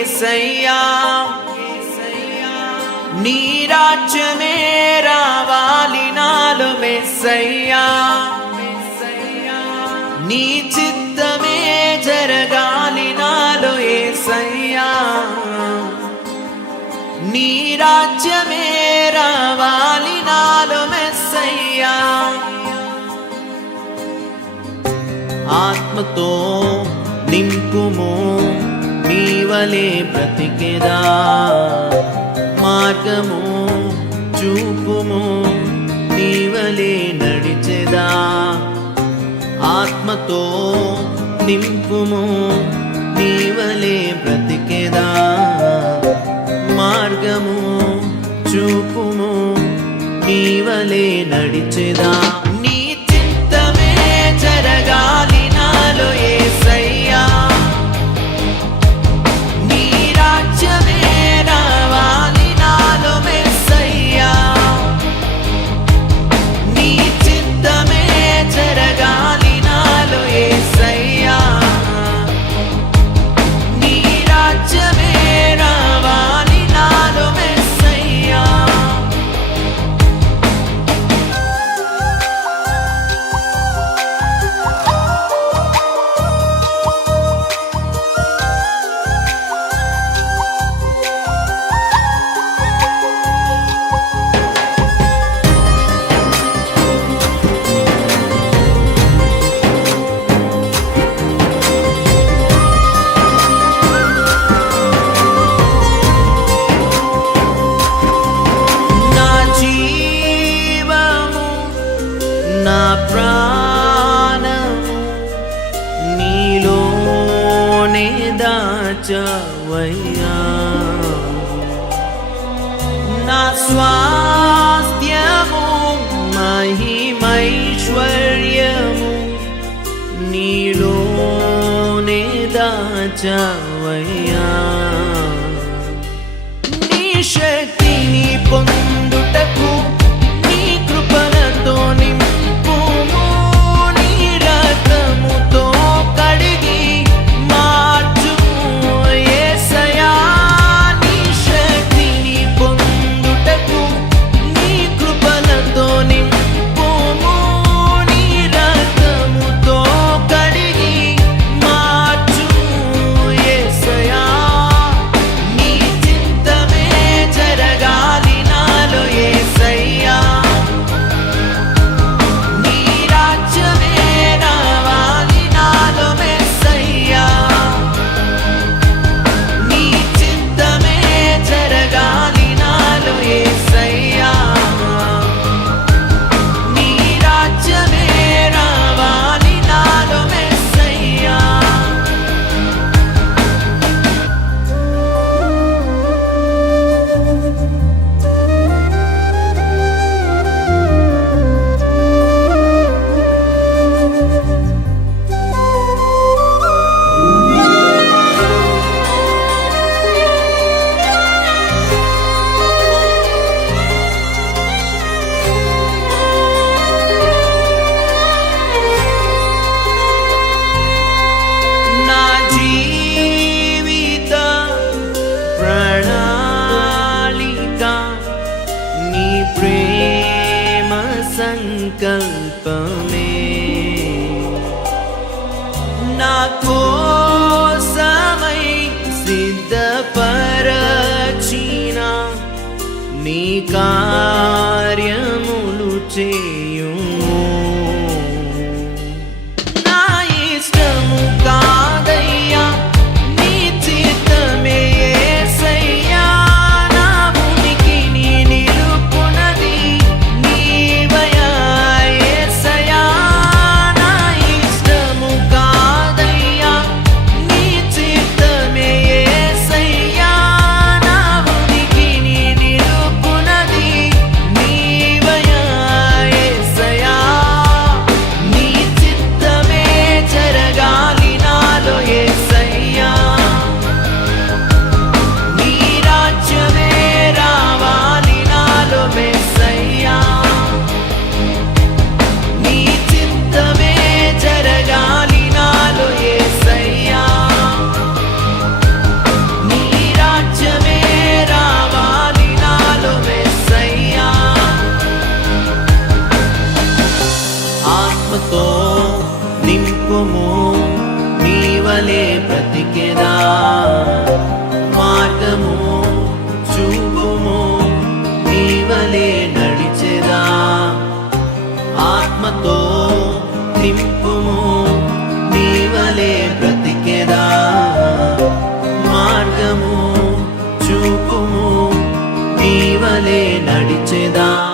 యేసయ్యా నీ రాజ్యమే రావాలి నాలో యేసయ్యా నీ చిత్తమే జరగాలి నాలో యేసయ్యా నీ రాజ్యమే రావాలి నాలో యేసయ్యా ఆత్మతో నింపుము నీవలే బ్రతికెదా మార్గము చూపుము నీవలే నడిచెదా ఆత్మతో నింపుము నీవలే బ్రతికెదా మార్గము చూపుము నీవలే నడిచెదా నీ చిత్తమే జరగాలి నాలో యేసయ్యా నీ రాజ్యమే రావాలి నాలో యేసయ్యా నీ చిత్తమే జరగాలి నాలో యేసయ్యా నీ రాజ్యమే రావాలి నాలో యేసయ్యా నా ప్రాణము నీలోనే దాచవయ్యా నా స్వాస్థ్యము మహిమైశ్వర్యము నీలోనే దాచవయ్యా నీ శక్తిని పొందుటకు నీ కృపలతో నింపుము నీ రక్తముతో కడిగి మార్చుము యేసయ్యా నీ శక్తిని పొందుటకు నీ కృపలతో నింపుము నీ రక్తముతో కడిగి మార్చుము యేసయ్యా నీ చిత్తమే జరగాలి నాలో యేసయ్యా నీ రాజ్యమే రావాలి నాలో యేసయ్యా నీ చిత్తమే జరగాలి నాలో యేసయ్యా నీ రాజ్యమే రావాలి నాలో యేసయ్యా నా జీవిత ప్రణాళిక నీ ప్రేమ సంకల్పమే నా కోసమై సిద్ధపరచిన నీ కార్యములు చేయుము నా ఇష్టము కాదయ్యా నీ చిత్తమే యేసయ్యా నా ఉనికిని నిలుపునది నీవయ్యా యేసయ్యా నా ఇష్టము కాదయ్యా నీ చిత్తమే యేసయ్యా నా ఉనికిని నిలుపునది నీవయ్యా నీవలే బ్రతికెదా. మార్గము చూపుము, నీవలే నడిచెదా. ఆత్మతో నింపుము, నీవలే బ్రతికెదా. మార్గము చూపుము, నీవలే నడిచెదా.